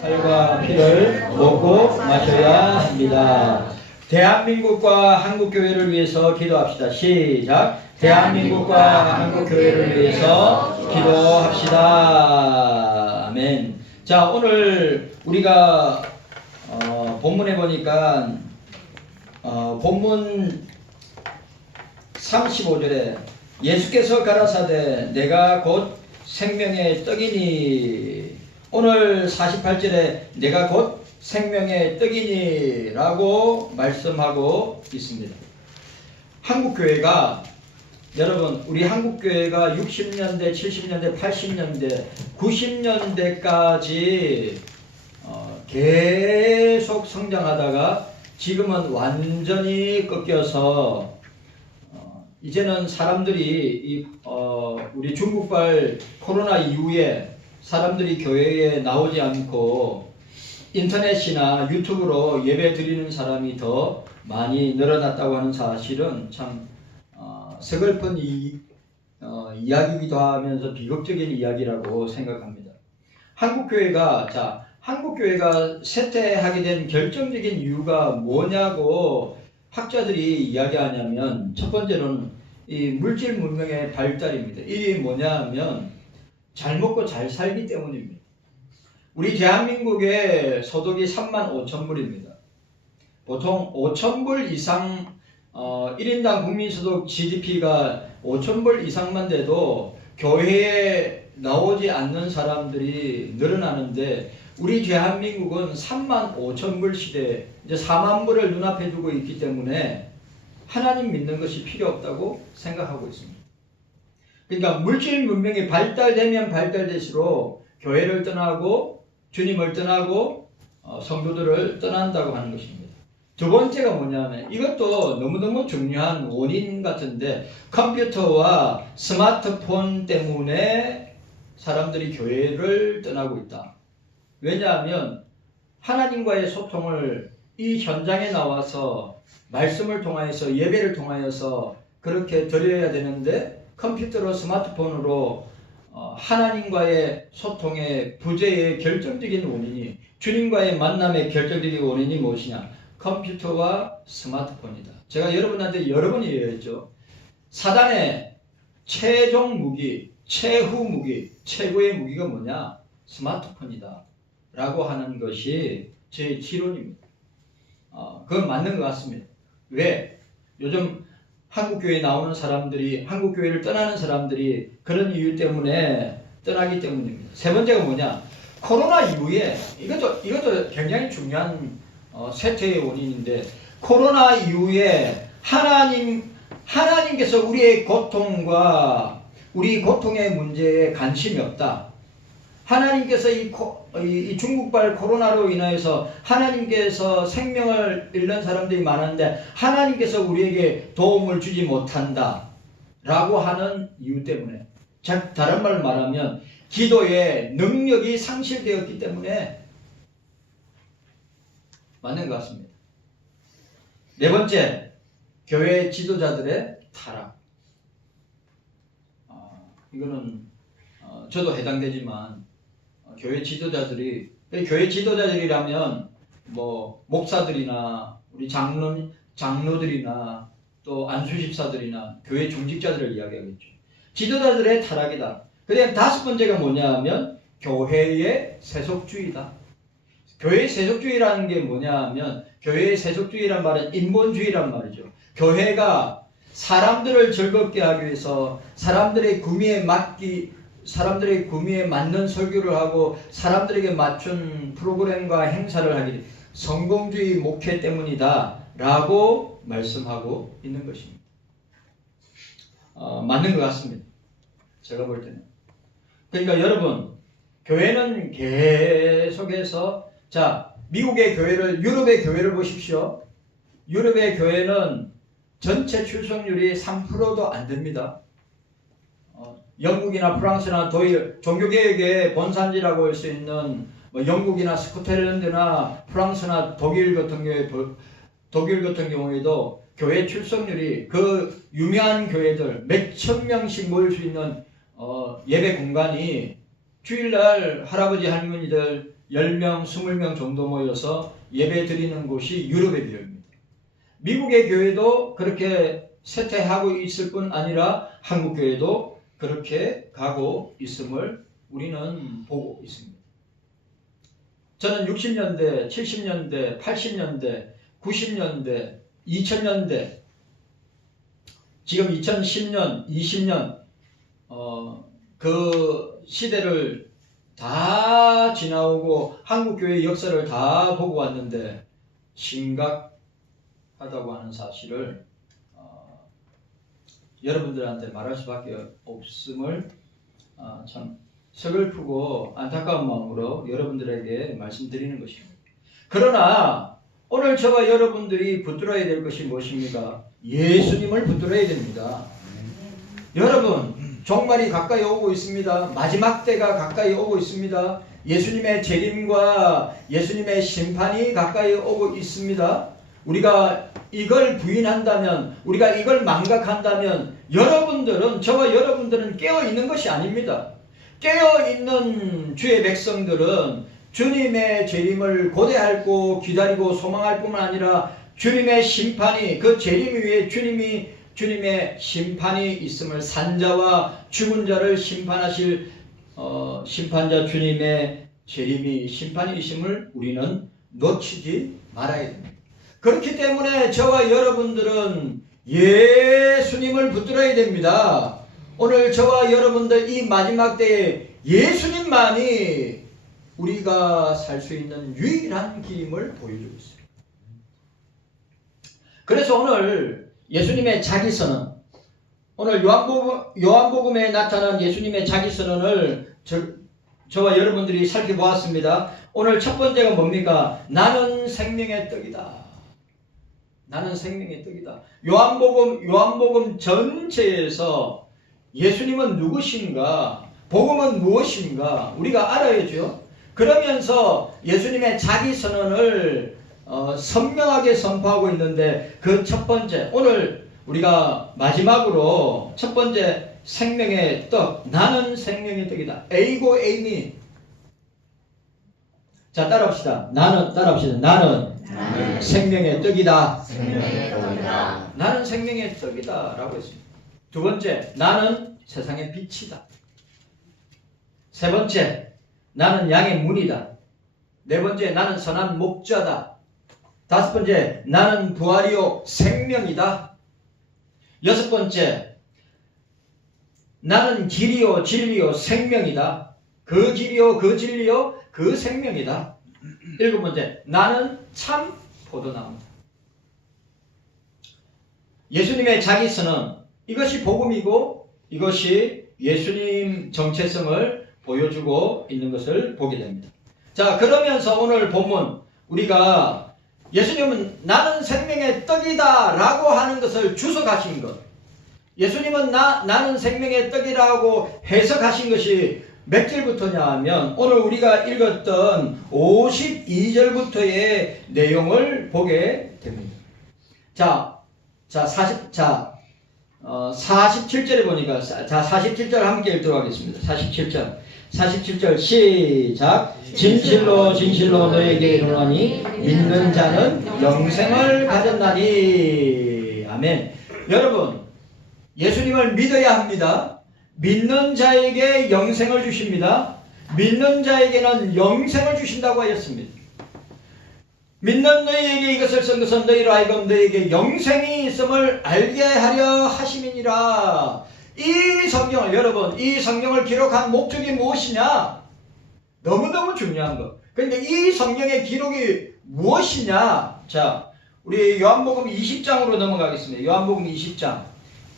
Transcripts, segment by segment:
살과 피를 먹고 마셔야 합니다. 대한민국과 한국교회를 위해서 기도합시다. 시작. 대한민국과 한국교회를 위해서 기도합시다. 아멘. 자, 오늘 우리가 본문에 보니까 본문 35절에 예수께서 가라사대 내가 곧 생명의 떡이니, 오늘 48절에 내가 곧 생명의 떡이니 라고 말씀하고 있습니다. 한국교회가, 여러분, 우리 한국교회가 60년대, 70년대, 80년대, 90년대까지 계속 성장하다가 지금은 완전히 꺾여서 이제는 사람들이 우리 중국발 코로나 이후에 사람들이 교회에 나오지 않고 인터넷이나 유튜브로 예배 드리는 사람이 더 많이 늘어났다고 하는 사실은 참 서글픈 이야기이기도 하면서 비극적인 이야기라고 생각합니다. 한국교회가 쇠퇴하게 된 결정적인 이유가 뭐냐고 학자들이 이야기하냐면, 첫 번째로는 이 물질 문명의 발달입니다. 이게 뭐냐면 잘 먹고 잘 살기 때문입니다. 우리 대한민국의 소득이 35,000불입니다. 보통 5,000불 이상 1인당 국민소득 GDP가 5,000불 이상만 돼도 교회에 나오지 않는 사람들이 늘어나는데, 우리 대한민국은 35,000불 시대, 이제 4만 불을 눈앞에 두고 있기 때문에 하나님 믿는 것이 필요 없다고 생각하고 있습니다. 그러니까 물질 문명이 발달되면 발달될수록 교회를 떠나고 주님을 떠나고 성도들을 떠난다고 하는 것입니다. 두 번째가 뭐냐면, 이것도 너무너무 중요한 원인 같은데, 컴퓨터와 스마트폰 때문에 사람들이 교회를 떠나고 있다. 왜냐하면 하나님과의 소통을 이 현장에 나와서 말씀을 통하여서 예배를 통하여서 그렇게 드려야 되는데, 컴퓨터로 스마트폰으로 하나님과의 소통의 부재의 결정적인 원인이, 주님과의 만남의 결정적인 원인이 무엇이냐? 컴퓨터와 스마트폰이다. 제가 여러분한테 여러 번 얘기했죠. 사단의 최종 무기, 최후 무기, 최고의 무기가 뭐냐? 스마트폰이다 라고 하는 것이 제 지론입니다. 그건 맞는 것 같습니다. 왜? 요즘 한국교회에 나오는 사람들이, 한국교회를 떠나는 사람들이 그런 이유 때문에 떠나기 때문입니다. 세 번째가 뭐냐? 코로나 이후에, 이것도 굉장히 중요한 쇠퇴의 원인인데, 코로나 이후에 하나님께서 우리의 고통과 우리 고통의 문제에 관심이 없다. 하나님께서 이 중국발 코로나로 인해서 하나님께서 생명을 잃는 사람들이 많은데 하나님께서 우리에게 도움을 주지 못한다 라고 하는 이유 때문에, 다른 말로 말하면 기도의 능력이 상실되었기 때문에 맞는 것 같습니다. 네 번째, 교회 지도자들의 타락. 이거는 저도 해당되지만, 교회 지도자들이라면 뭐 목사들이나 우리 장로들이나 또 안수집사들이나 교회 중직자들을 이야기하겠죠. 지도자들의 타락이다. 그다음 다섯 번째가 뭐냐면 교회의 세속주의다. 교회의 세속주의라는 게 뭐냐면, 교회의 세속주의란 말은 인본주의란 말이죠. 교회가 사람들을 즐겁게 하기 위해서 사람들의 구미에 맞는 설교를 하고 사람들에게 맞춘 프로그램과 행사를 하기, 성공주의 목회 때문이다 라고 말씀하고 있는 것입니다. 맞는 것 같습니다. 제가 볼 때는. 그러니까 여러분, 교회는 계속해서, 미국의 교회를, 유럽의 교회를 보십시오. 유럽의 교회는 전체 출석률이 3%도 안 됩니다. 영국이나 프랑스나 독일, 종교개혁의 본산지라고 할 수 있는 영국이나 스코틀랜드나 프랑스나 독일 같은 경우에도 교회 출석률이, 그 유명한 교회들 몇천 명씩 모일 수 있는 예배 공간이 주일날 할아버지 할머니들 10명, 20명 정도 모여서 예배 드리는 곳이 유럽의 교회입니다. 미국의 교회도 그렇게 쇠퇴하고 있을 뿐 아니라 한국 교회도 그렇게 가고 있음을 우리는 보고 있습니다. 저는 60년대, 70년대, 80년대, 90년대, 2000년대, 지금 2010년, 20년 그 시대를 다 지나오고 한국교회의 역사를 다 보고 왔는데 심각하다고 하는 사실을 여러분들한테 말할 수밖에 없음을 참 서글프고 안타까운 마음으로 여러분들에게 말씀드리는 것입니다. 그러나 오늘 저와 여러분들이 붙들어야 될 것이 무엇입니까? 예수님을 붙들어야 됩니다. 여러분, 종말이 가까이 오고 있습니다. 마지막 때가 가까이 오고 있습니다. 예수님의 재림과 예수님의 심판이 가까이 오고 있습니다. 우리가 이걸 부인한다면, 우리가 이걸 망각한다면 여러분들은, 저와 여러분들은 깨어있는 것이 아닙니다. 깨어있는 주의 백성들은 주님의 재림을 고대하고 기다리고 소망할 뿐만 아니라 주님의 심판이, 그 재림 위에 주님의 심판이 있음을, 산자와 죽은 자를 심판하실 심판자 주님의 재림이, 심판이 있음을 우리는 놓치지 말아야 됩니다. 그렇기 때문에 저와 여러분들은 예수님을 붙들어야 됩니다. 오늘 저와 여러분들 이 마지막 때에 예수님만이 우리가 살 수 있는 유일한 길임을 보여주고 있습니다. 그래서 오늘 예수님의 자기선언, 오늘 요한복음에 나타난 예수님의 자기선언을 저와 여러분들이 살펴보았습니다. 오늘 첫 번째가 뭡니까? 나는 생명의 떡이다. 나는 생명의 떡이다. 요한복음 전체에서 예수님은 누구신가? 복음은 무엇인가? 우리가 알아야죠. 그러면서 예수님의 자기선언을 선명하게 선포하고 있는데 그 첫 번째, 오늘 우리가 마지막으로 첫 번째 생명의 떡, 나는 생명의 떡이다. 에이고 에이미. 자, 따라합시다. 나는 생명의 떡이다. 나는 생명의 떡이다 라고 했습니다. 두 번째, 나는 세상의 빛이다. 세 번째, 나는 양의 문이다. 네 번째, 나는 선한 목자다. 다섯 번째, 나는 부활이요 생명이다. 여섯 번째, 나는 길이요 진리요 생명이다. 그 길이요 그 진리요 그 생명이다. 일곱 번째, 나는 참 포도나무다. 예수님의 자기선언, 이것이 복음이고 이것이 예수님 정체성을 보여주고 있는 것을 보게 됩니다. 자, 그러면서 오늘 본문 우리가 예수님은 나는 생명의 떡이다 라고 하는 것을 주석하신 것, 예수님은 나는 생명의 떡이라고 해석하신 것이 몇 절부터냐 하면 오늘 우리가 읽었던 52절부터의 내용을 보게 됩니다. 47절에 보니까 47절 함께 읽도록 하겠습니다. 47절 시작. 진실로 진실로 너에게 이르노니 믿는 자는 영생을 가졌나니. 아멘. 여러분, 예수님을 믿어야 합니다. 믿는 자에게 영생을 주십니다. 믿는 자에게는 영생을 주신다고 하였습니다. 믿는 너희에게 이것을 쓴 것은 너희로 하여금 너희에게 영생이 있음을 알게 하려 하심이니라. 이 성경을, 여러분, 이 성경을 기록한 목적이 무엇이냐? 너무너무 중요한 것. 그런데 이 성경의 기록이 무엇이냐? 자, 우리 요한복음 20장으로 넘어가겠습니다. 요한복음 20장.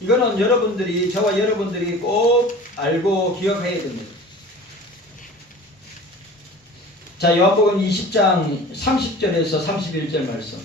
이거는 여러분들이, 저와 여러분들이 꼭 알고 기억해야 됩니다. 자, 요한복음 20장 30절에서 31절 말씀.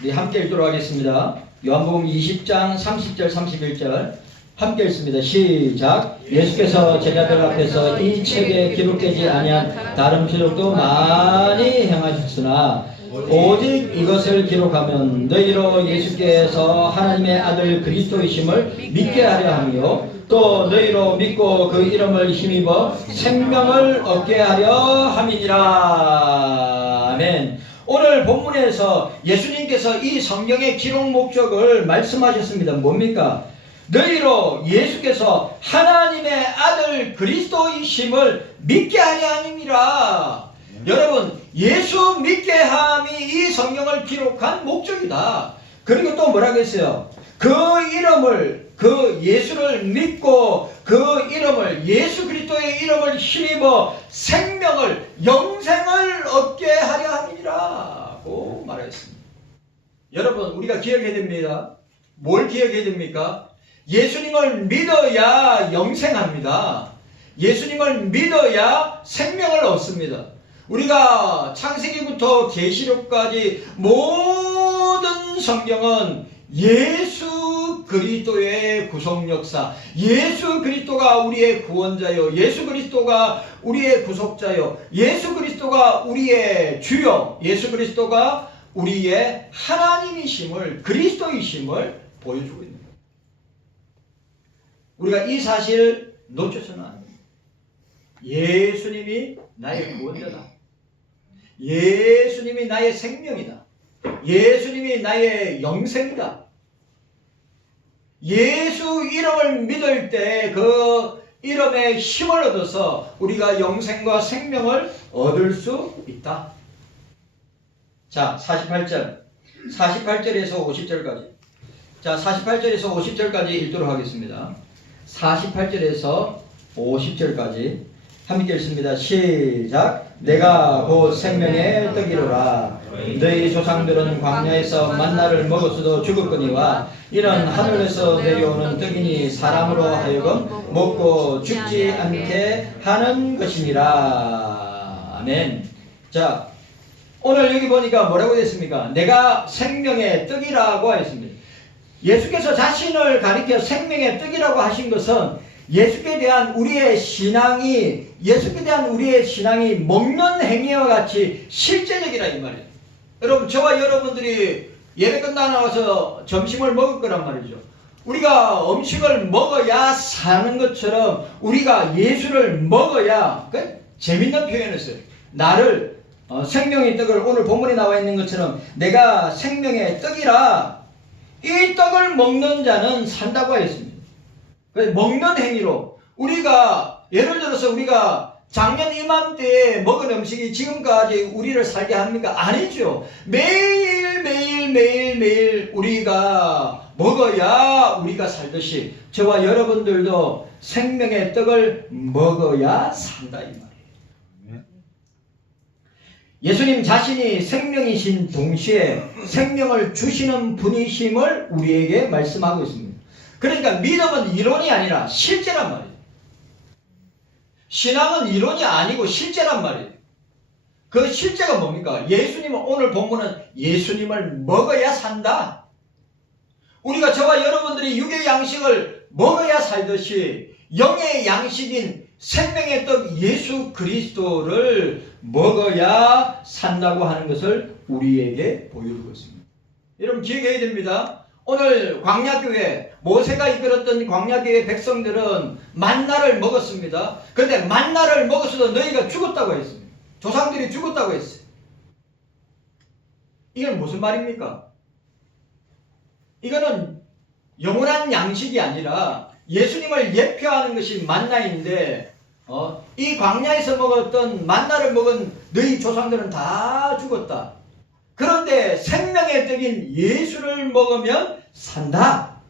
우리 함께 읽도록 하겠습니다. 요한복음 20장 30절 31절 함께 읽습니다. 시작. 예수께서 제자들 앞에서 이 책에 기록되지 아니한 다른 표적도 많이 행하셨으나 오직 이것을 기록하면 너희로 예수께서 하나님의 아들 그리스도이심을 믿게 하려 하며 또 너희로 믿고 그 이름을 힘입어 생명을 얻게 하려 함이니라. 아멘. 오늘 본문에서 예수님께서 이 성경의 기록 목적을 말씀하셨습니다. 뭡니까? 너희로 예수께서 하나님의 아들 그리스도이심을 믿게 하려 함이라. 여러분, 예수 믿게 함이 이 성경을 기록한 목적이다. 그리고 또 뭐라고 했어요? 그 이름을, 그 예수를 믿고 그 이름을, 예수 그리스도의 이름을 힘입어 생명을, 영생을 얻게 하려 함이라고 말했습니다. 여러분, 우리가 기억해야 됩니다. 뭘 기억해야 됩니까? 예수님을 믿어야 영생합니다. 예수님을 믿어야 생명을 얻습니다. 우리가 창세기부터 계시록까지 모든 성경은 예수 그리스도의 구속 역사, 예수 그리스도가 우리의 구원자요, 예수 그리스도가 우리의 구속자요, 예수 그리스도가 우리의 주요, 예수 그리스도가 우리의 하나님이심을, 그리스도이심을 보여주고 있는 거예요. 우리가 이 사실 놓쳐서는 안 됩니다. 예수님이 나의 구원자다. 예수님이 나의 생명이다. 예수님이 나의 영생이다. 예수 이름을 믿을 때 그 이름의 힘을 얻어서 우리가 영생과 생명을 얻을 수 있다. 자, 48절. 48절에서 50절까지. 자, 48절에서 50절까지 읽도록 하겠습니다. 48절에서 50절까지 함께 읽습니다. 시작. 내가 곧 생명의 떡이로라. 너희 조상들은 광야에서 만나를 먹었어도 죽었거니와 이는 하늘에서 내려오는 떡이니 사람으로 하여금 먹고 죽지 않게 하는 것이니라. 아멘. 자, 오늘 여기 보니까 뭐라고 됐습니까? 내가 생명의 떡이라고 했습니다. 예수께서 자신을 가리켜 생명의 떡이라고 하신 것은 예수께 대한 우리의 신앙이 먹는 행위와 같이 실제적이라 이 말이에요. 여러분, 저와 여러분들이 예배 끝나서 점심을 먹을 거란 말이죠. 우리가 음식을 먹어야 사는 것처럼 우리가 예수를 먹어야, 재밌는 표현이었어요. 나를 생명의 떡을, 오늘 본문에 나와 있는 것처럼 내가 생명의 떡이라, 이 떡을 먹는 자는 산다고 하였습니다. 먹는 행위로 우리가, 예를 들어서 우리가 작년 이맘때에 먹은 음식이 지금까지 우리를 살게 합니까? 아니죠. 매일 우리가 먹어야 우리가 살듯이 저와 여러분들도 생명의 떡을 먹어야 산다 이 말이에요. 예수님 자신이 생명이신 동시에 생명을 주시는 분이심을 우리에게 말씀하고 있습니다. 그러니까 믿음은 이론이 아니라 실제란 말이에요. 신앙은 이론이 아니고 실제란 말이에요. 그 실제가 뭡니까? 예수님은, 오늘 본문은 예수님을 먹어야 산다. 우리가 저와 여러분들이 육의 양식을 먹어야 살듯이 영의 양식인 생명의 떡 예수 그리스도를 먹어야 산다고 하는 것을 우리에게 보여주고 있습니다. 여러분 기억해야 됩니다. 오늘 광야교회, 모세가 이끌었던 광야교회 백성들은 만나를 먹었습니다. 그런데 만나를 먹었어도 너희가 죽었다고 했습니다. 조상들이 죽었다고 했어요. 이건 무슨 말입니까? 이거는 영원한 양식이 아니라 예수님을 예표하는 것이 만나인데, 이 광야에서 먹었던 만나를 먹은 너희 조상들은 다 죽었다. 그런데 생명의 떡인 예수를 먹으면 산다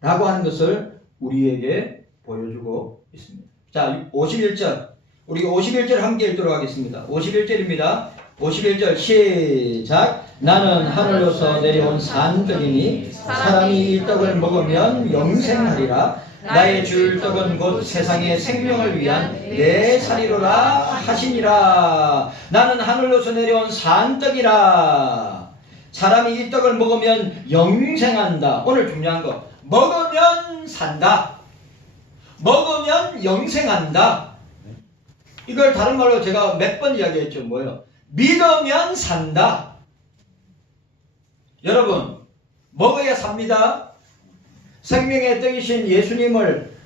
라고 하는 것을 우리에게 보여주고 있습니다. 자, 51절, 우리 51절 함께 읽도록 하겠습니다. 51절입니다. 51절 시작. 나는 하늘로서 내려온 산 떡이니 사람이 이 떡을 먹으면 영생하리라. 나의 줄 떡은 곧 세상의 생명을 위한 내 살이로라 하시니라. 나는 하늘로서 내려온 산 떡이라. 사람이 이 떡을 먹으면 영생한다. 오늘 중요한 거, 먹으면 산다. 먹으면 영생한다. 이걸 다른 말로 제가 몇 번 이야기했죠. 뭐예요? 믿으면 산다. 여러분, 먹어야 삽니다. 생명의 떡이신 예수님을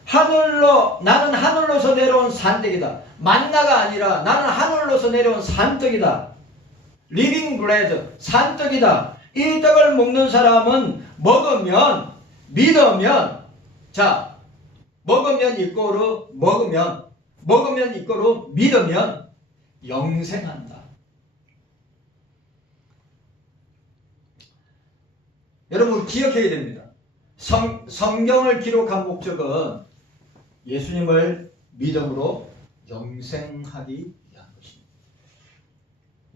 나는 하늘로서 내려온 산떡이다. 만나가 아니라 나는 하늘로서 내려온 산떡이다. 리빙 브레드, 산떡이다. 이 떡을 먹는 사람은 먹으면, 믿으면, 자, 먹으면 이꼬로 믿으면 영생한다. 여러분 기억해야 됩니다. 성경을 기록한 목적은 예수님을 믿음으로 영생하기 위한 것입니다.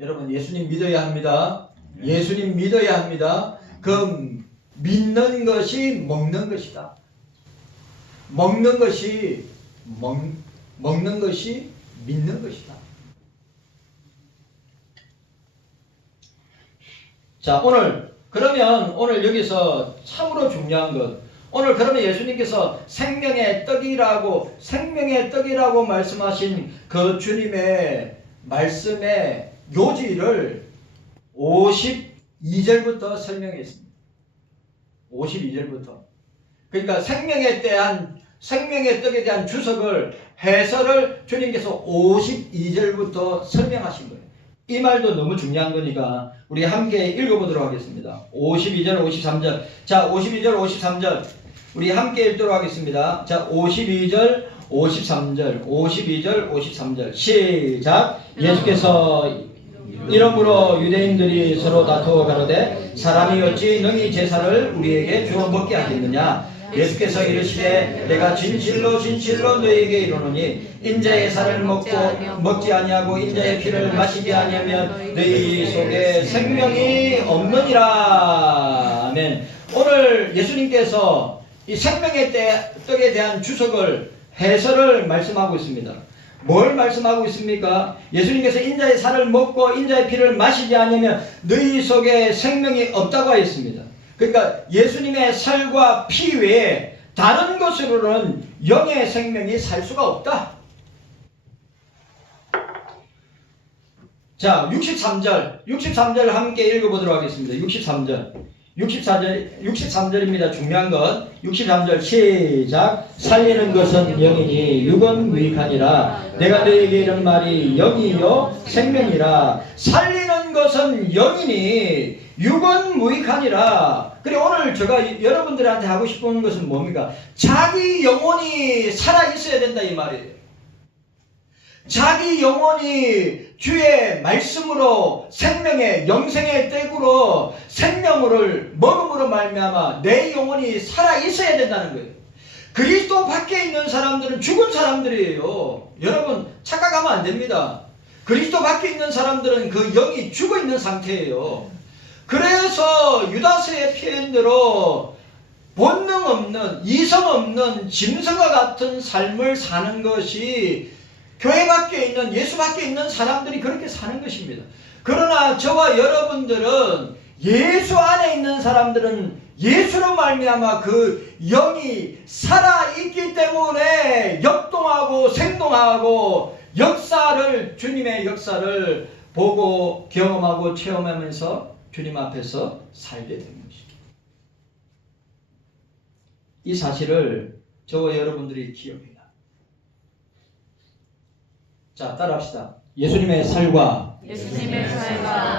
여러분 예수님 믿어야 합니다. 예수님 믿어야 합니다. 그 믿는 것이 먹는 것이다. 먹는 것이 믿는 것이다. 자, 오늘 여기서 참으로 중요한 것. 오늘 그러면 예수님께서 생명의 떡이라고 말씀하신 그 주님의 말씀의 요지를 52절부터 설명했습니다. 52절부터. 그러니까 생명의 떡에 대한 해설을 주님께서 52절부터 설명하신 거예요. 이 말도 너무 중요한 거니까 우리 함께 읽어보도록 하겠습니다. 52절, 53절. 자, 52절, 53절. 우리 함께 읽도록 하겠습니다. 자, 52절, 53절. 52절, 53절. 시작. 예수께서 이러므로 유대인들이 서로 다투어 가로되 사람이 어찌 능히 제사를 우리에게 주어 먹게 하겠느냐. 예수께서 이르시되 내가 진실로 너희에게 이르노니 인자의 살을 먹지 아니하고 인자의 피를 마시지 아니하면 너희 속에 생명이 없느니라. 아멘. 오늘 예수님께서 이 생명의 떡에 대한 해설을 말씀하고 있습니다. 뭘 말씀하고 있습니까? 예수님께서 인자의 살을 먹고 인자의 피를 마시지 않으면 너희 속에 생명이 없다고 하였습니다. 그러니까 예수님의 살과 피 외에 다른 것으로는 영의 생명이 살 수가 없다. 자, 63절 함께 읽어보도록 하겠습니다. 63절입니다. 중요한 것. 63절 시작. 살리는 것은 영이니 육은 무익하니라. 내가 너에게 이런 말이 영이요 생명이라. 살리는 것은 영이니 육은 무익하니라. 그래 오늘 제가 여러분들한테 하고 싶은 것은 뭡니까? 자기 영혼이 살아있어야 된다 이 말이에요. 자기 영혼이 주의 말씀으로 생명의 영생의 떡으로 생명을 먹음으로 말미암아 내 영혼이 살아있어야 된다는 거예요. 그리스도 밖에 있는 사람들은 죽은 사람들이에요. 여러분 착각하면 안 됩니다. 그리스도 밖에 있는 사람들은 그 영이 죽어있는 상태예요. 그래서 유다서의 표현대로 본능 없는 이성 없는 짐승과 같은 삶을 사는 것이 교회 밖에 있는 예수 밖에 있는 사람들이 그렇게 사는 것입니다. 그러나 저와 여러분들은 예수 안에 있는 사람들은 예수로 말미암아 그 영이 살아있기 때문에 역동하고 생동하고 주님의 역사를 보고 경험하고 체험하면서 주님 앞에서 살게 되는 것입니다. 이 사실을 저와 여러분들이 기억해야 합니다. 자, 따라합시다. 예수님의 살과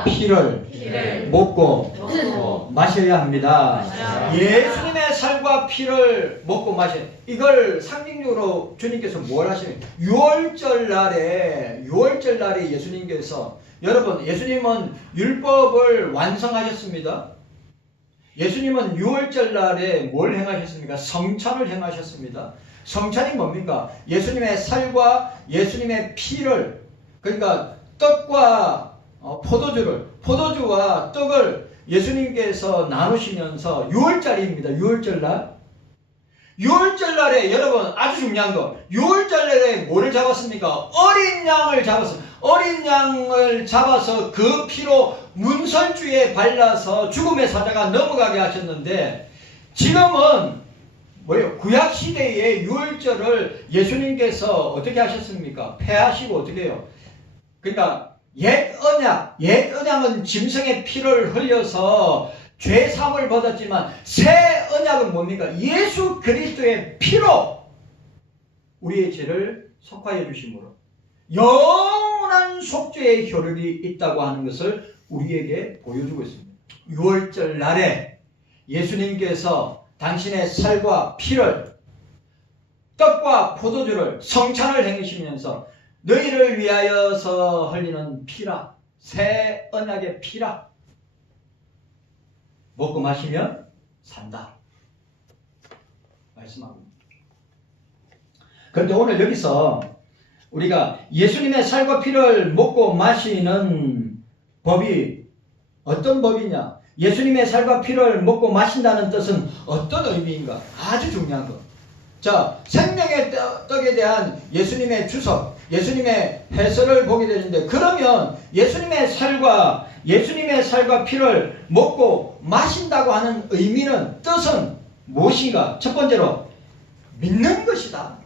피를 먹고 마셔야 합니다. 예수님의 살과 피를 먹고 마셔야. 이걸 상징적으로 주님께서 뭘 하시는? 6월절 날에 예수님께서 여러분 예수님은 율법을 완성하셨습니다. 예수님은 6월절 날에 뭘 행하셨습니까? 성찬을 행하셨습니다. 성찬이 뭡니까? 예수님의 살과 예수님의 피를, 그러니까 떡과 포도주와 떡을 예수님께서 나누시면서 6월절입니다. 6월절 날에 여러분 아주 중요한 거, 6월절 날에 뭐를 잡았습니까? 어린 양을 잡았어요. 어린 양을 잡아서 그 피로 문설주에 발라서 죽음의 사자가 넘어가게 하셨는데, 지금은 뭐예요? 구약시대의 6월절을 예수님께서 어떻게 하셨습니까? 폐하시고 어떻게 해요? 그러니까 옛 언약은 짐승의 피를 흘려서 죄 사함을 받았지만 새 언약은 뭡니까? 예수 그리스도의 피로 우리의 죄를 속하여 주심으로 영원한 속죄의 효력이 있다고 하는 것을 우리에게 보여주고 있습니다. 6월절 날에 예수님께서 당신의 살과 피를, 떡과 포도주를 성찬을 행하시면서 너희를 위하여서 흘리는 피라, 새 언약의 피라, 먹고 마시면 산다 말씀합니다. 그런데 오늘 여기서 우리가 예수님의 살과 피를 먹고 마시는 법이 어떤 법이냐, 예수님의 살과 피를 먹고 마신다는 뜻은 어떤 의미인가, 아주 중요한 것. 자, 생명의 떡에 대한 예수님의 주석, 예수님의 해설을 보게 되는데, 그러면 예수님의 살과 피를 먹고 마신다고 하는 의미는, 뜻은 무엇인가? 첫 번째로 믿는 것이다.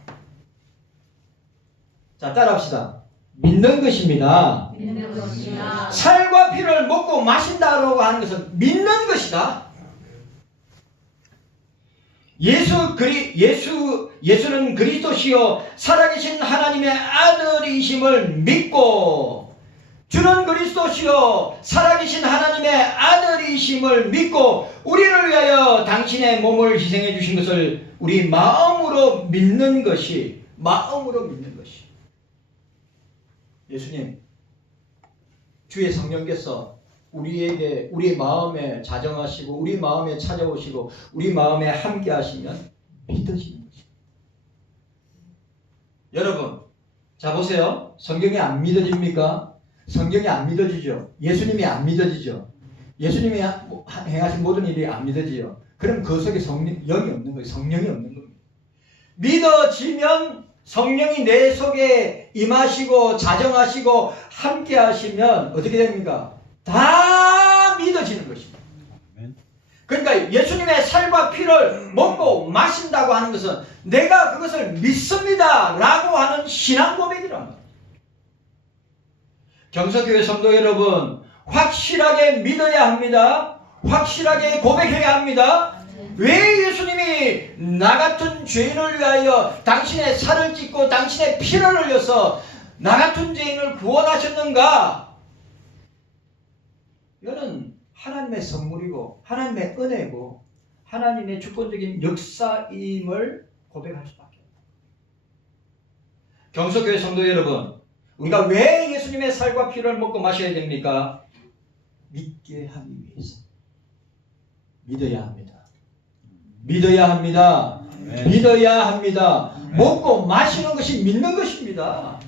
자, 따라합시다. 믿는 것입니다. 믿는 것이다. 살과 피를 먹고 마신다고 하는 것은 믿는 것이다. 예수는 그리스도시요 살아계신 하나님의 아들이심을 믿고, 주는 그리스도시요 살아계신 하나님의 아들이심을 믿고 우리를 위하여 당신의 몸을 희생해 주신 것을 우리 마음으로 믿는 것이, 예수님, 주의 성령께서 우리에게, 우리 마음에 자정하시고 우리 마음에 찾아오시고 우리 마음에 함께 하시면 믿어지는 것입니다. 여러분, 자 보세요. 성경이 안 믿어집니까? 성경이 안 믿어지죠. 예수님이 안 믿어지죠. 예수님이 행하신 모든 일이 안 믿어지죠. 그럼 그 속에 영이 없는 거예요. 성령이 없는 겁니다. 믿어지면, 성령이 내 속에 임하시고 자정하시고 함께 하시면 어떻게 됩니까? 다 믿어지는 것입니다. 그러니까 예수님의 살과 피를 먹고 마신다고 하는 것은 내가 그것을 믿습니다 라고 하는 신앙 고백이란 말이에요. 경서교회 성도 여러분, 확실하게 믿어야 합니다. 확실하게 고백해야 합니다. 왜 예수님이 나 같은 죄인을 위하여 당신의 살을 찢고 당신의 피를 흘려서 나 같은 죄인을 구원하셨는가? 이거는 하나님의 선물이고 하나님의 은혜고 하나님의 주권적인 역사임을 고백할 수밖에 없습니다. 경서교회 성도 여러분, 우리가 왜 예수님의 살과 피를 먹고 마셔야 됩니까? 믿게 하기 위해서. 믿어야 합니다. 믿어야 합니다. 믿어야 합니다. 먹고 마시는 것이 믿는 것입니다.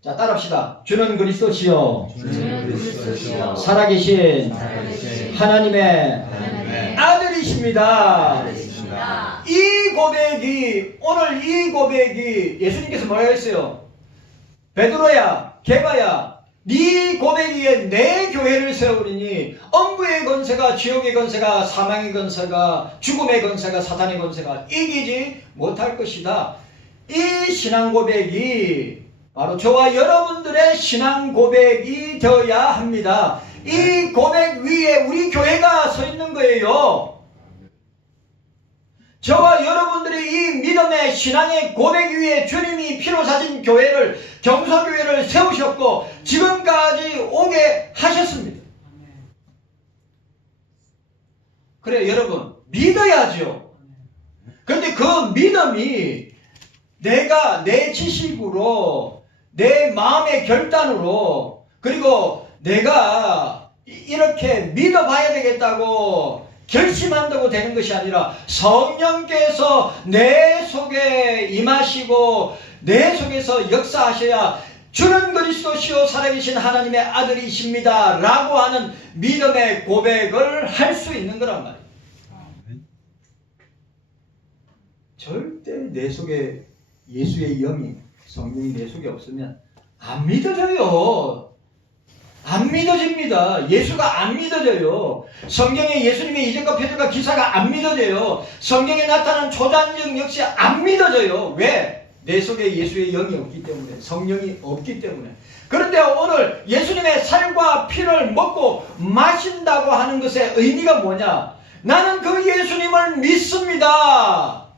자, 따라합시다. 주는 그리스도시요 살아계신 하나님의 아들이십니다. 이 고백이, 오늘 이 고백이 예수님께서 뭐라고 했어요? 베드로야, 게바야, 네 고백 위에 내 교회를 세우리니 엄부의 권세가, 지옥의 권세가, 사망의 권세가, 죽음의 권세가, 사탄의 권세가 이기지 못할 것이다. 이 신앙 고백이 바로 저와 여러분들의 신앙 고백이 되어야 합니다. 이 고백 위에 우리 교회가 서 있는 거예요. 저와 여러분들이 이 믿음의 신앙의 고백 위에 주님이 피로 사신 교회를, 경서교회를 세우셨고 지금까지 오게 하셨습니다. 그래, 여러분, 믿어야죠. 그런데 그 믿음이 내가 내 지식으로, 내 마음의 결단으로, 그리고 내가 이렇게 믿어봐야 되겠다고 결심한다고 되는 것이 아니라 성령께서 내 속에 임하시고 내 속에서 역사하셔야 주는 그리스도시요 살아계신 하나님의 아들이십니다 라고 하는 믿음의 고백을 할 수 있는 거란 말이에요. 절대 내 속에 예수의 영이, 성령이 내 속에 없으면 안 믿어져요. 안 믿어집니다. 예수가 안 믿어져요. 성경에 예수님의 이적과 표적과 기사가 안 믿어져요. 성경에 나타난 초단적 역시 안 믿어져요. 왜? 내 속에 예수의 영이 없기 때문에, 성령이 없기 때문에. 그런데 오늘 예수님의 살과 피를 먹고 마신다고 하는 것의 의미가 뭐냐? 나는 그 예수님을 믿습니다.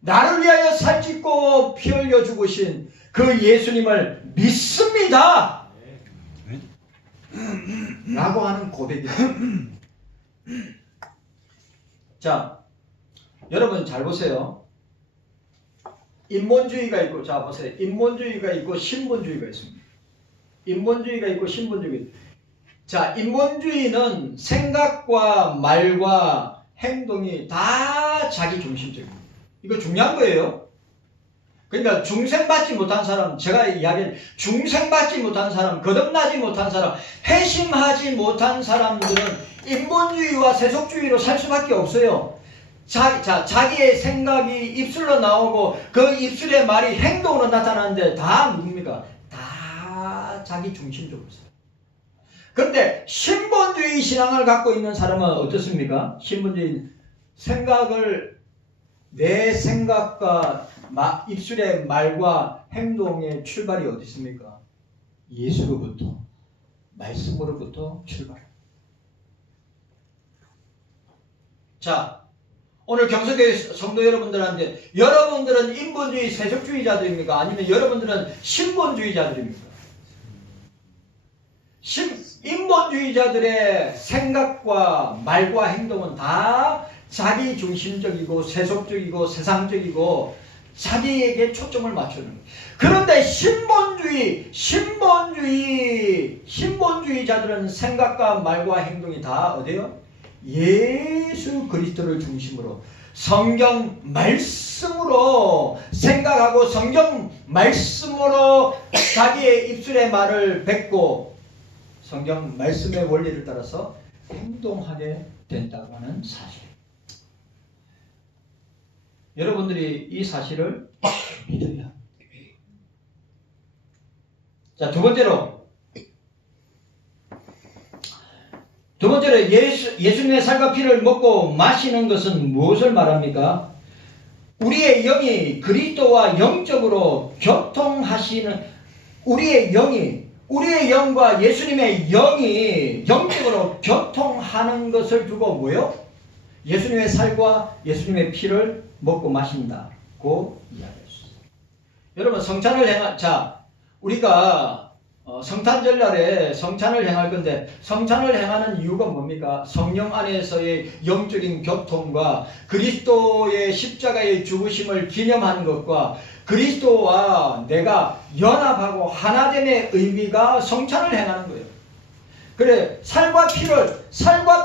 나를 위하여 살짓고 피 흘려 죽으신 그 예수님을 믿습니다. 라고 하는 고백이다. 자, 여러분 잘 보세요. 인본주의가 있고, 자 보세요. 인본주의가 있고 신본주의가 있습니다. 인본주의가 있고 신본주의가 있습니다. 자, 인본주의는 생각과 말과 행동이 다 자기 중심적입니다. 이거 중요한 거예요. 그러니까 중생받지 못한 사람, 제가 이야기한 중생받지 못한 사람, 거듭나지 못한 사람, 회심하지 못한 사람들은 인본주의와 세속주의로 살 수밖에 없어요. 자기의 생각이 입술로 나오고 그 입술의 말이 행동으로 나타나는데 다 누굽니까? 다 자기 중심적으로 살아요. 그런데 신본주의 신앙을 갖고 있는 사람은 어떻습니까? 신본주의 생각을, 내 생각과 입술의 말과 행동의 출발이 어디 있습니까? 예수로부터, 말씀으로부터 출발합니다. 자, 오늘 경서교회 성도 여러분들한테, 여러분들은 인본주의 세속주의자들입니까? 아니면 여러분들은 신본주의자들입니까? 인본주의자들의 생각과 말과 행동은 다 자기 중심적이고 세속적이고 세상적이고 자기에게 초점을 맞추는 거예요. 그런데 신본주의자들은 생각과 말과 행동이 다 어디요? 예수 그리스도를 중심으로 성경 말씀으로 생각하고 성경 말씀으로 자기의 입술의 말을 뱉고 성경 말씀의 원리를 따라서 행동하게 된다고 하는 사실. 여러분들이 이 사실을 믿어야 합니다. 자, 두 번째로 예수님의 살과 피를 먹고 마시는 것은 무엇을 말합니까? 우리의 영이 그리스도와 영적으로 교통하시는, 우리의 영과 예수님의 영이 영적으로 교통하는 것을 두고 뭐요? 예수님의 살과 예수님의 피를 먹고 마신다고 이야기했어요. 여러분, 우리가 성탄절날에 성찬을 행할 건데, 성찬을 행하는 이유가 뭡니까? 성령 안에서의 영적인 교통과 그리스도의 십자가의 죽으심을 기념하는 것과 그리스도와 내가 연합하고 하나됨의 의미가 성찬을 행하는 거예요. 그래, 살과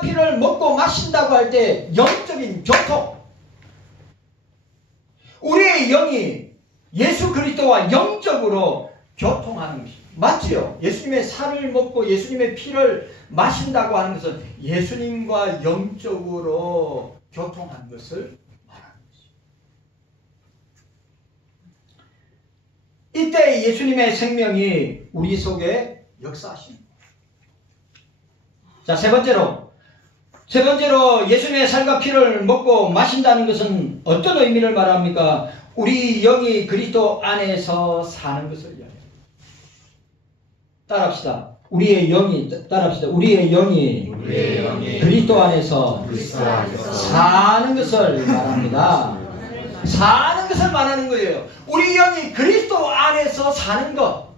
피를 먹고 마신다고 할 때 영적인 교통, 우리의 영이 예수 그리스도와 영적으로 교통하는 것입니다. 맞지요? 예수님의 살을 먹고 예수님의 피를 마신다고 하는 것은 예수님과 영적으로 교통하는 것을 말하는 것입니다. 이때 예수님의 생명이 우리 속에 역사하십니다. 자, 세 번째로 예수님의 살과 피를 먹고 마신다는 것은 어떤 의미를 말합니까? 우리 영이 그리스도 안에서 사는 것을 이야기합니다. 따라합시다. 우리의 영이 그리스도 안에서 사는 것을 말합니다. 사는 것을 말하는 거예요. 우리 영이 그리스도 안에서 사는 것.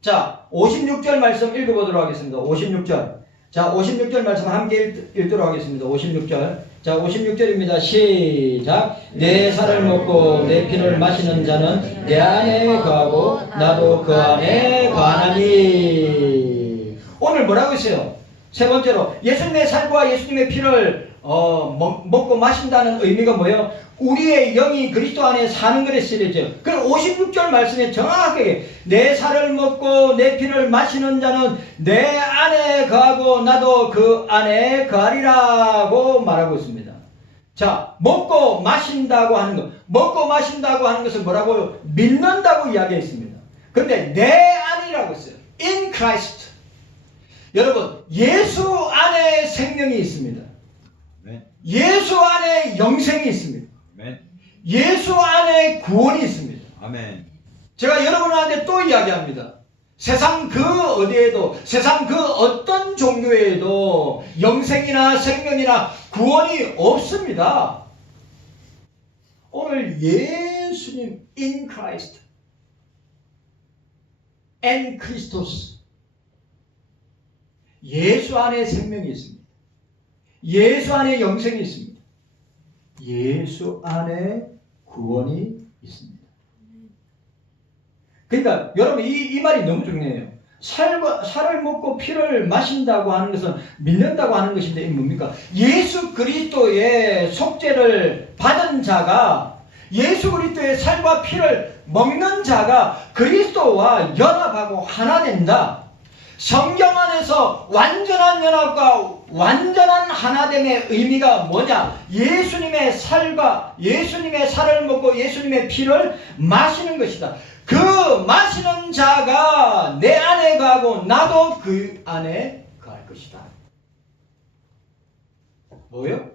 자, 56절 말씀 읽어보도록 하겠습니다. 56절. 자, 56절 말씀 함께 읽도록 하겠습니다. 56절. 자, 56절입니다. 시작. 내 살을 먹고 내 피를 마시는 자는 내 안에 거하고 나도 그 안에 거하나니. 오늘 뭐라고 했어요? 세 번째로 예수님의 살과 예수님의 피를 먹고 마신다는 의미가 뭐예요? 우리의 영이 그리스도 안에 사는 것에 쓰여져. 그 56절 말씀에 정확하게 내 살을 먹고 내 피를 마시는 자는 내 안에 거하고 나도 그 안에 거하리라고 말하고 있습니다. 자, 먹고 마신다고 하는 것, 먹고 마신다고 하는 것은 뭐라고요? 믿는다고 이야기했습니다. 그런데 내 안이라고 했어요. In Christ. 여러분, 예수 안에 생명이 있습니다. 아멘. 예수 안에 영생이 있습니다. 아멘. 예수 안에 구원이 있습니다. 아멘. 제가 여러분한테 또 이야기합니다. 세상 그 어디에도, 세상 그 어떤 종교에도 영생이나 생명이나 구원이 없습니다. 오늘 예수님 in Christ and Christos, 예수 안에 생명이 있습니다. 예수 안에 영생이 있습니다. 예수 안에 구원이 있습니다. 그러니까 여러분 이 말이 너무 중요해요. 살을 먹고 피를 마신다고 하는 것은 믿는다고 하는 것인데 이게 뭡니까? 예수 그리스도의 속죄를 받은 자가, 예수 그리스도의 살과 피를 먹는 자가 그리스도와 연합하고 하나 된다. 성경 안에서 완전한 연합과 완전한 하나됨의 의미가 뭐냐? 예수님의 살과 예수님의 살을 먹고 예수님의 피를 마시는 것이다. 그 마시는 자가 내 안에 가고 나도 그 안에 갈 것이다. 뭐요?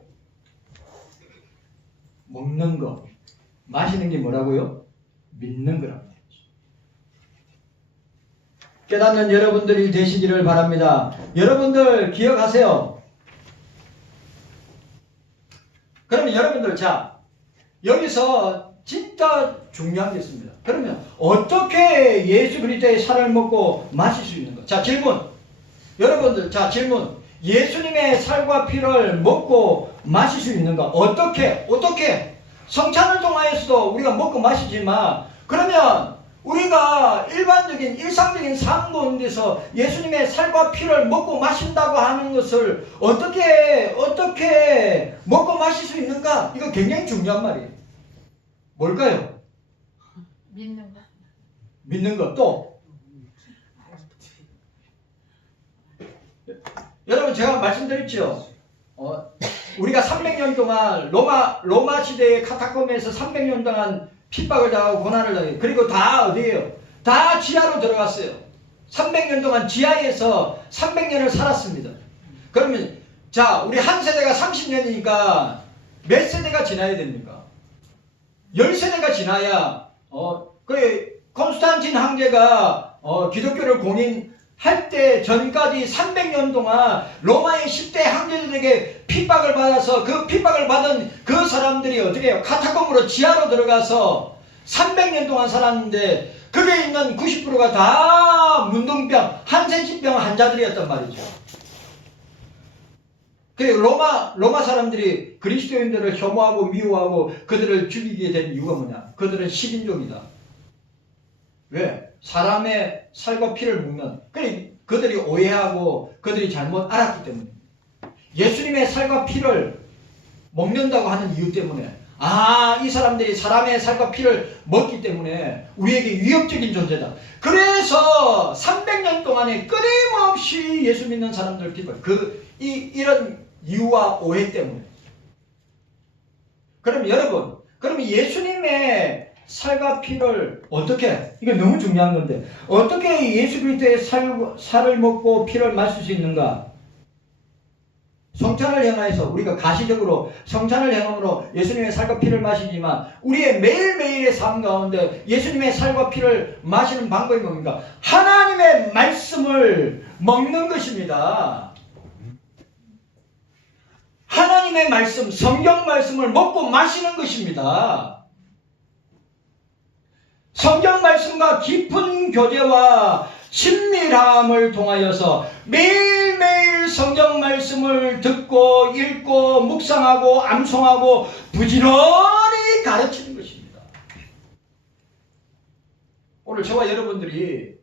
먹는 거. 마시는 게 뭐라고요? 믿는 거랍니다. 깨닫는 여러분들이 되시기를 바랍니다. 여러분들 기억하세요. 그러면 여러분들, 자, 여기서 진짜 중요한 게 있습니다. 그러면 어떻게 예수 그리스도의 살을 먹고 마실 수 있는가? 자, 질문. 여러분들, 자, 질문. 예수님의 살과 피를 먹고 마실 수 있는가? 어떻게? 성찬을 통하여서도 우리가 먹고 마시지만, 그러면 우리가 일반적인 일상적인 삶 가운데서 예수님의 살과 피를 먹고 마신다고 하는 것을 어떻게 먹고 마실 수 있는가? 이거 굉장히 중요한 말이에요. 뭘까요? 믿는 거. 믿는 것. 또 여러분 제가 말씀드렸죠. 우리가 300년 동안 로마 시대의 카타콤에서 300년 동안 핍박을 당하고 고난을 당해요. 그리고 다 어디에요? 다 지하로 들어갔어요. 300년 동안 지하에서 300년을 살았습니다. 그러면 자, 우리 한 세대가 30년이니까 몇 세대가 지나야 됩니까? 10세대가 지나야 그래 콘스탄틴 황제가 기독교를 공인할 때 전까지 300년 동안 로마의 10대 황제들에게 핍박을 받아서 그 핍박을 받은 그 사람들이 어떻게 해요? 카타콤으로 지하로 들어가서 300년 동안 살았는데 그게 있는 90%가 다 문둥병, 한센신병 환자들이었단 말이죠. 그리고 로마 사람들이 그리스도인들을 혐오하고 미워하고 그들을 죽이게 된 이유가 뭐냐? 그들은 식인종이다. 왜? 사람의 살과 피를 먹는, 그들이 오해하고 그들이 잘못 알았기 때문에. 예수님의 살과 피를 먹는다고 하는 이유 때문에, 이 사람들이 사람의 살과 피를 먹기 때문에 우리에게 위협적인 존재다. 그래서 300년 동안에 끊임없이 예수 믿는 사람들을 핍박, 이런 이유와 오해 때문에. 그럼 여러분, 예수님의 살과 피를 어떻게, 이게 너무 중요한 건데, 어떻게 예수 그리스도의 살을 먹고 피를 마실 수 있는가? 성찬을 행하여서 우리가 가시적으로 성찬을 행함으로 예수님의 살과 피를 마시지만 우리의 매일매일의 삶 가운데 예수님의 살과 피를 마시는 방법이 뭡니까? 하나님의 말씀을 먹는 것입니다. 하나님의 말씀, 성경 말씀을 먹고 마시는 것입니다. 성경 말씀과 깊은 교제와 친밀함을 통하여서 매일매일 성경 말씀을 듣고 읽고 묵상하고 암송하고 부지런히 가르치는 것입니다. 오늘 저와 여러분들이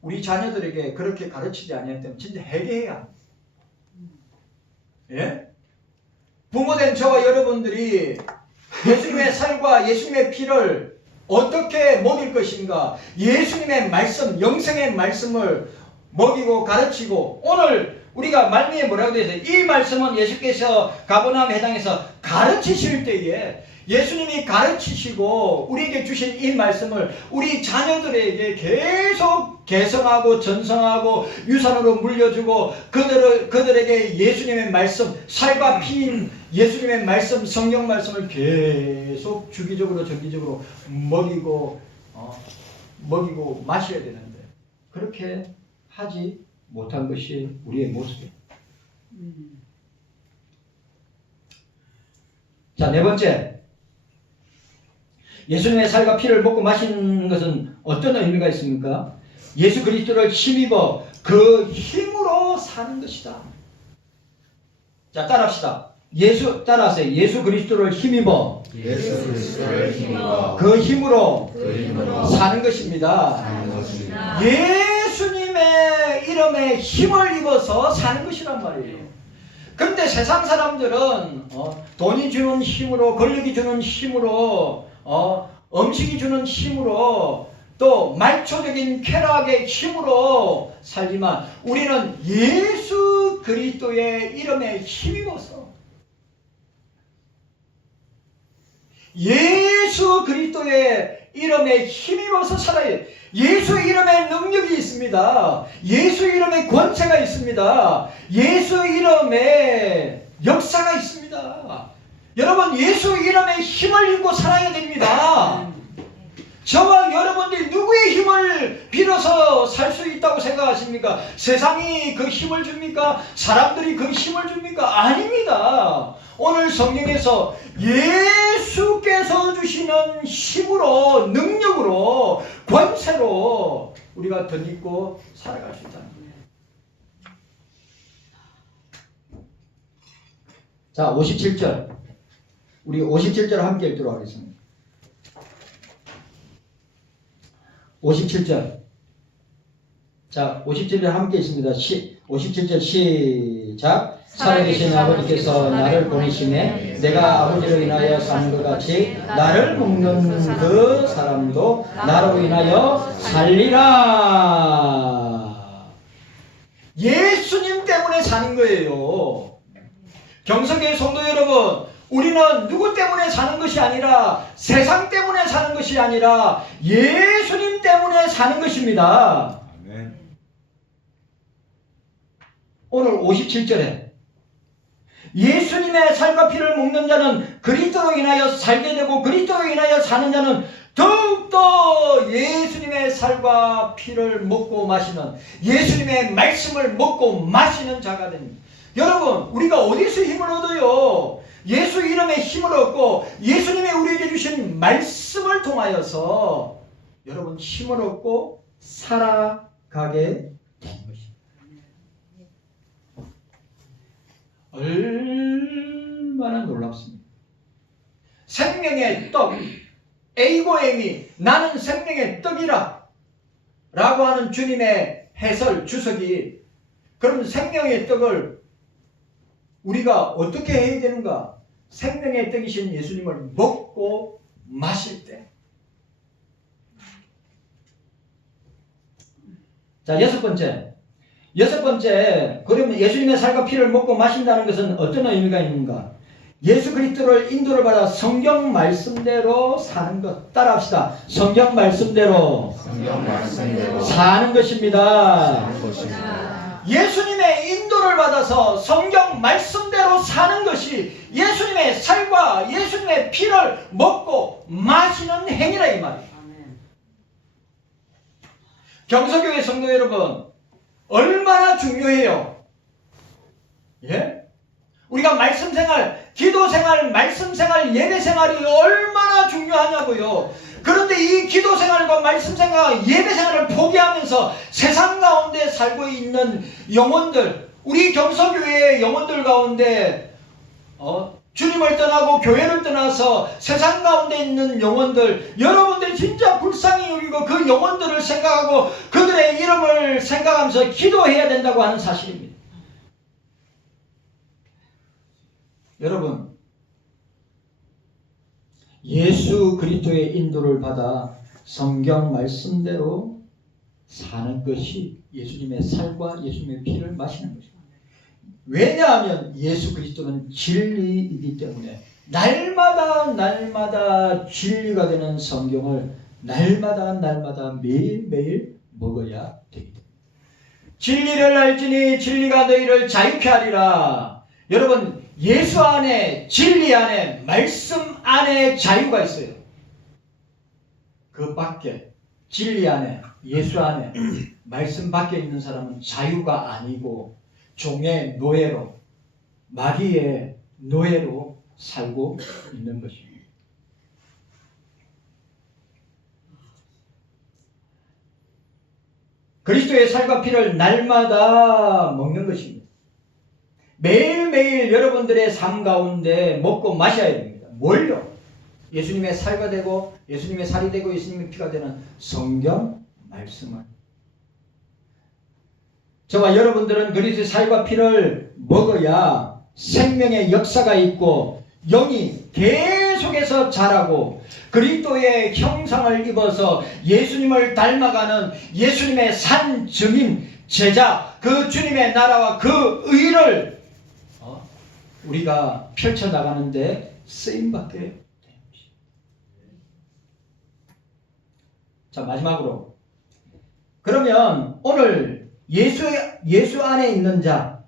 우리 자녀들에게 그렇게 가르치지 아니했다면 진짜 회개해야 합니다. 예? 부모된 저와 여러분들이 예수님의 살과 예수님의 피를 어떻게 먹일 것인가? 예수님의 말씀, 영생의 말씀을 먹이고 가르치고, 오늘 우리가 말미에 뭐라고 되어 있어요? 이 말씀은 예수께서 가버나움 회당에서 가르치실 때에 예수님이 가르치시고 우리에게 주신 이 말씀을 우리 자녀들에게 계속 개성하고 전성하고 유산으로 물려주고 그들에게 예수님의 말씀, 살과 피인 예수님의 말씀, 성경 말씀을 계속 주기적으로 정기적으로 먹이고 마셔야 되는데 그렇게 하지 못한 것이 우리의 모습이에요. 자, 네 번째. 예수님의 살과 피를 먹고 마시는 것은 어떤 의미가 있습니까? 예수 그리스도를 힘입어 그 힘으로 사는 것이다. 자, 따라합시다. 따라하세요. 예수 그리스도를 힘입어 그 힘으로 사는 것입니다. 예수님의 이름에 힘을 입어서 사는 것이란 말이에요. 그런데 세상 사람들은 돈이 주는 힘으로, 권력이 주는 힘으로, 음식이 주는 힘으로, 또 말초적인 쾌락의 힘으로 살지만 우리는 예수 그리스도의 이름에 힘입어서 예수 그리스도의 이름에 힘입어서 살아야 돼요. 예수 이름에 능력이 있습니다. 예수 이름에 권세가 있습니다. 예수 이름에 역사가 있습니다. 여러분, 예수 이름에 힘을 입고 살아야 됩니다. 저와 여러분들이 누구의 힘을 빌어서 살 수 있다고 생각하십니까? 세상이 그 힘을 줍니까? 사람들이 그 힘을 줍니까? 아닙니다. 오늘 성경에서 예수께서 주시는 힘으로, 능력으로, 권세로 우리가 덧입고 살아갈 수 있다는 거예요. 자, 57절. 우리 57절 함께 읽도록 하겠습니다. 57절. 자, 57절 함께 있습니다. 57절 시작. 살아계신 아버지께서 나를 보내심에 내가 아버지로 인하여 사는 것 같이 나를 먹는 그 사람도 나로 인하여 살리라. 예수님 때문에 사는 거예요. 경성교회 성도 여러분, 우리는 누구 때문에 사는 것이 아니라, 세상 때문에 사는 것이 아니라 예수님 때문에 사는 것입니다. 아멘. 오늘 57절에 예수님의 살과 피를 먹는 자는 그리스도로 인하여 살게 되고 그리스도로 인하여 사는 자는 더욱더 예수님의 살과 피를 먹고 마시는, 예수님의 말씀을 먹고 마시는 자가 됩니다. 여러분, 우리가 어디서 힘을 얻어요? 예수 이름의 힘을 얻고 예수님이 우리에게 주신 말씀을 통하여서 여러분 힘을 얻고 살아가게 된 것입니다. 얼마나 놀랍습니까? 생명의 떡, 에이고엠이 나는 생명의 떡이라 라고 하는 주님의 해설 주석이, 그럼 생명의 떡을 우리가 어떻게 해야 되는가? 생명의 떡이신 예수님을 먹고 마실 때. 자, 여섯 번째, 그러면 예수님의 살과 피를 먹고 마신다는 것은 어떤 의미가 있는가? 예수 그리스도를 인도를 받아 성경 말씀대로 사는 것. 따라합시다. 성경 말씀대로 사는 것입니다. 예수님의 인도를 받아서 성경 말씀대로 사는 것이 예수님의 살과 예수님의 피를 먹고 마시는 행위라 이 말이에요. 경서교회 성도 여러분, 얼마나 중요해요. 예? 우리가 말씀생활, 기도생활, 말씀생활, 예배생활이 얼마나 중요하냐고요. 그런데 이 기도생활과 말씀생활, 예배생활을 포기하면서 세상 가운데 살고 있는 영혼들, 우리 경서교회의 영혼들 가운데 주님을 떠나고 교회를 떠나서 세상 가운데 있는 영혼들, 여러분들이 진짜 불쌍히 여기고 그 영혼들을 생각하고 그들의 이름을 생각하면서 기도해야 된다고 하는 사실입니다. 여러분, 예수 그리스도의 인도를 받아 성경 말씀대로 사는 것이 예수님의 살과 예수님의 피를 마시는 것입니다. 왜냐하면 예수 그리스도는 진리이기 때문에 날마다 진리가 되는 성경을 날마다 매일매일 먹어야 되기 때문에 진리를 알지니 진리가 너희를 자유케 하리라. 여러분, 예수 안에, 진리 안에, 말씀 안에 자유가 있어요. 그 밖에, 진리 안에, 예수 안에, 말씀 밖에 있는 사람은 자유가 아니고 종의 노예로, 마귀의 노예로 살고 있는 것입니다. 그리스도의 살과 피를 날마다 먹는 것입니다. 매일매일 여러분들의 삶 가운데 먹고 마셔야 됩니다. 뭘요? 예수님의 살과 되고 예수님의 살이 되고 예수님의 피가 되는 성경 말씀을. 저와 여러분들은 그리스도의 살과 피를 먹어야 생명의 역사가 있고 영이 계속해서 자라고 그리스도의 형상을 입어서 예수님을 닮아가는 예수님의 산 증인 제자, 그 주님의 나라와 그 의를 우리가 펼쳐나가는데 쓰임받게 되는 것입니다. 자, 마지막으로 그러면 오늘 예수 안에 있는 자,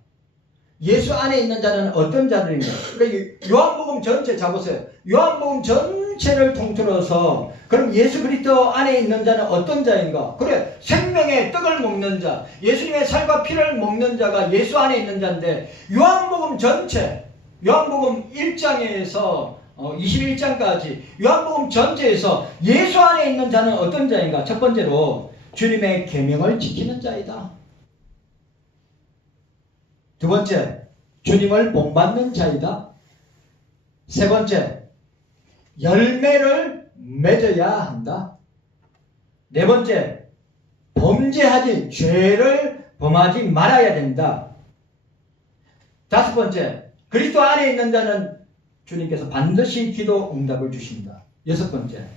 예수 안에 있는 자는 어떤 자들인가? 그러니까 요한복음 전체 잡으세요. 요한복음 전체를 통틀어서 그럼 예수 그리스도 안에 있는 자는 어떤 자인가? 그래, 생명의 떡을 먹는 자, 예수님의 살과 피를 먹는 자가 예수 안에 있는 자인데 요한복음 전체, 요한복음 1장에서 21장까지 요한복음 전체에서 예수 안에 있는 자는 어떤 자인가? 첫 번째로 주님의 계명을 지키는 자이다. 두 번째, 주님을 본받는 자이다. 세 번째, 열매를 맺어야 한다. 네 번째, 죄를 범하지 말아야 된다. 다섯 번째, 그리스도 안에 있는 자는 주님께서 반드시 기도 응답을 주신다. 여섯 번째,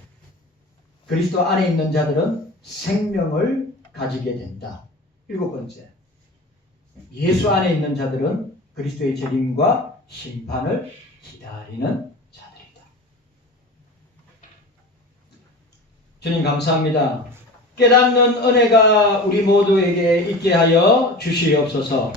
그리스도 안에 있는 자들은 생명을 가지게 된다. 일곱 번째, 예수 안에 있는 자들은 그리스도의 재림과 심판을 기다리는 자들이다. 주님 감사합니다. 깨닫는 은혜가 우리 모두에게 있게 하여 주시옵소서.